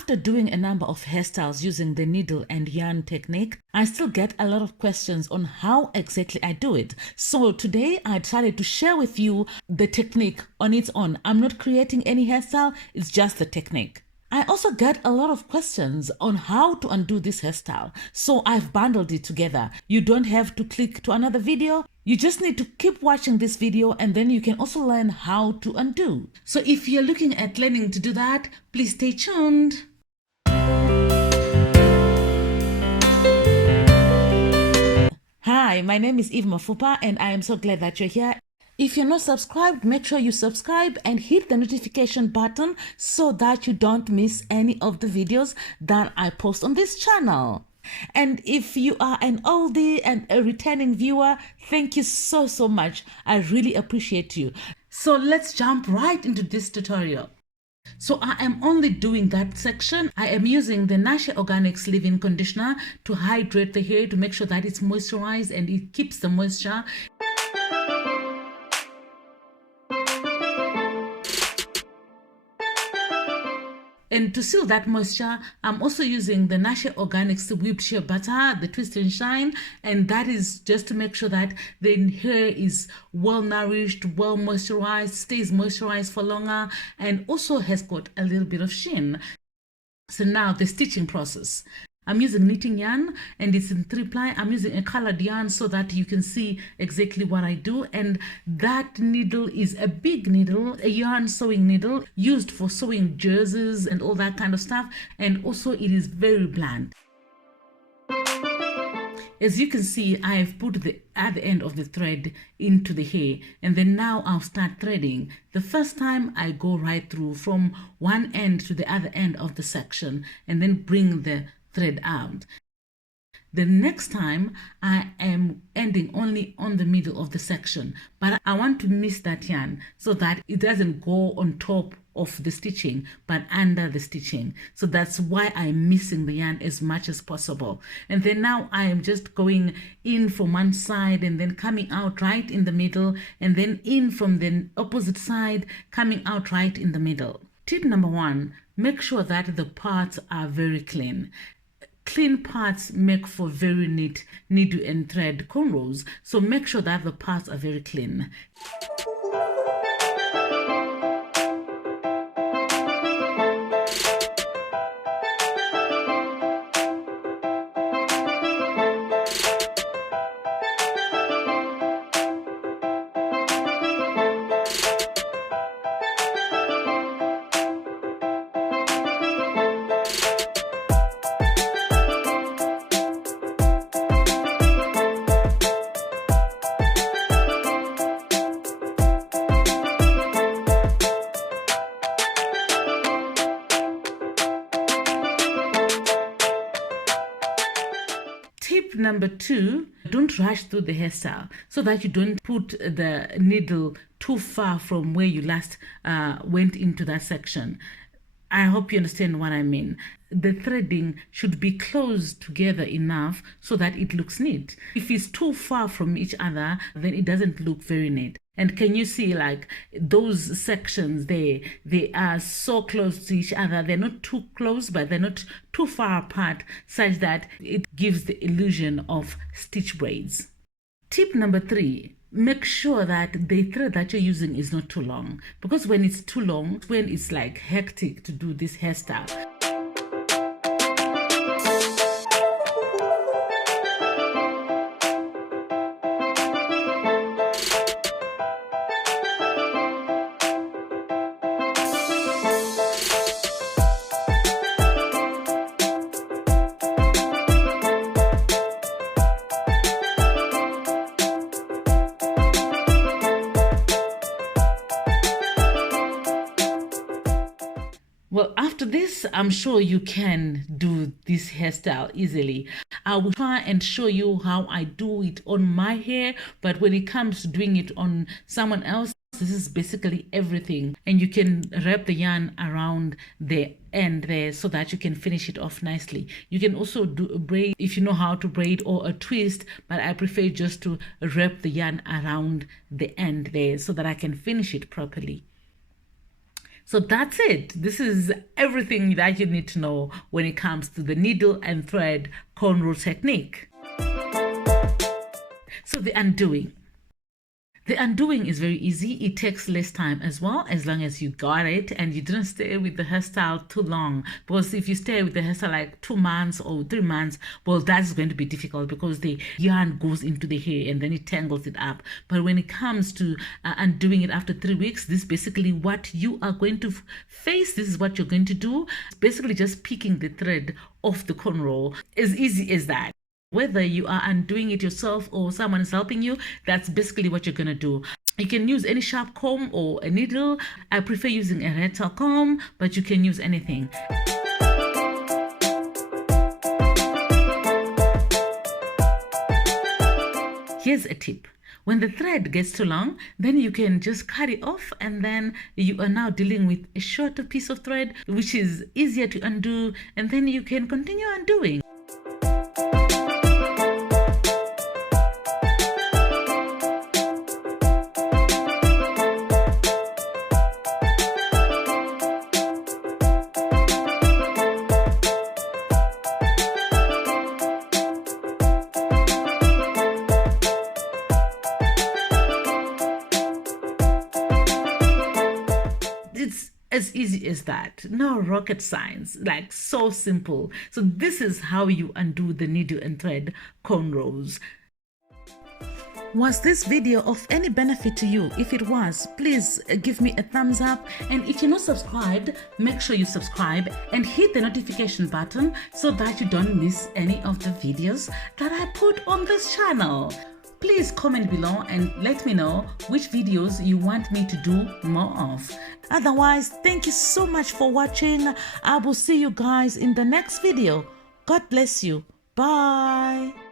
after doing a number of hairstyles using the needle and yarn technique, I still get a lot of questions on how exactly I do it. So today I decided to share with you the technique on its own. I'm not creating any hairstyle, it's just the technique. I also get a lot of questions on how to undo this hairstyle, so I've bundled it together. You don't have to click to another video. You just need to keep watching this video and then you can also learn how to undo. So if you're looking at learning to do that, please stay tuned. Hi, my name is Eve Mafupa and I am so glad that you're here. If you're not subscribed, make sure you subscribe and hit the notification button so that you don't miss any of the videos that I post on this channel. And if you are an oldie and a returning viewer, thank you so much. I really appreciate you. So let's jump right into this tutorial. So I am only doing that section. I am using the Nashe Organics leave-in conditioner to hydrate the hair, to make sure that it's moisturized and it keeps the moisture. And to seal that moisture, I'm also using the Nashe Organics whipped shea butter, the Twist and Shine, and that is just to make sure that the hair is well nourished, well moisturized, stays moisturized for longer, and also has got a little bit of sheen. So now the stitching process. I'm using knitting yarn and it's in 3-ply. I'm using a colored yarn so that you can see exactly what I do. And that needle is a big needle, a yarn sewing needle used for sewing jerseys and all that kind of stuff. And also it is very blunt. As you can see, I have put the other end of the thread into the hair, and then now I'll start threading. The first time I go right through from one end to the other end of the section and then bring the thread out. The next time I am ending only on the middle of the section, but I want to miss that yarn so that it doesn't go on top of the stitching but under the stitching. So that's why I'm missing the yarn as much as possible. And then now I am just going in from one side and then coming out right in the middle, and then in from the opposite side, coming out right in the middle. Tip number 1, make sure that the parts are very clean. Clean parts make for very neat needle and thread cornrows, so make sure that the parts are very clean. Tip number 2, don't rush through the hairstyle so that you don't put the needle too far from where you last went into that section. I hope you understand what I mean. The threading should be close together enough so that it looks neat. If it's too far from each other, then it doesn't look very neat. And can you see, like, those sections there, they are so close to each other. They're not too close, but they're not too far apart, such that it gives the illusion of stitch braids. Tip number 3, make sure that the thread that you're using is not too long, because when it's too long, when it's like hectic to do this hairstyle. Well, after this, I'm sure you can do this hairstyle easily. I will try and show you how I do it on my hair, but when it comes to doing it on someone else, this is basically everything. And you can wrap the yarn around the end there so that you can finish it off nicely. You can also do a braid if you know how to braid, or a twist, but I prefer just to wrap the yarn around the end there so that I can finish it properly. So that's it. This is everything that you need to know when it comes to the needle and thread cornrow technique. So the undoing. The undoing is very easy. It takes less time as well, as long as you got it and you didn't stay with the hairstyle too long. Because if you stay with the hairstyle like 2 months or 3 months, well, that's going to be difficult because the yarn goes into the hair and then it tangles it up. But when it comes to undoing it after 3 weeks, this is basically what you are going to face. This is what you're going to do. It's basically just picking the thread off the cornrow. As easy as that. Whether you are undoing it yourself or someone is helping you, that's basically what you're going to do. You can use any sharp comb or a needle. I prefer using a hairstyle comb, but you can use anything. Here's a tip. When the thread gets too long, then you can just cut it off, and then you are now dealing with a shorter piece of thread, which is easier to undo, and then you can continue undoing. It's as easy as that. No rocket science, like so simple. So this is how you undo the needle and thread cornrows. Was this video of any benefit to you? If it was, please give me a thumbs up. And if you're not subscribed, make sure you subscribe and hit the notification button so that you don't miss any of the videos that I put on this channel. Please comment below and let me know which videos you want me to do more of. Otherwise, thank you so much for watching. I will see you guys in the next video. God bless you. Bye.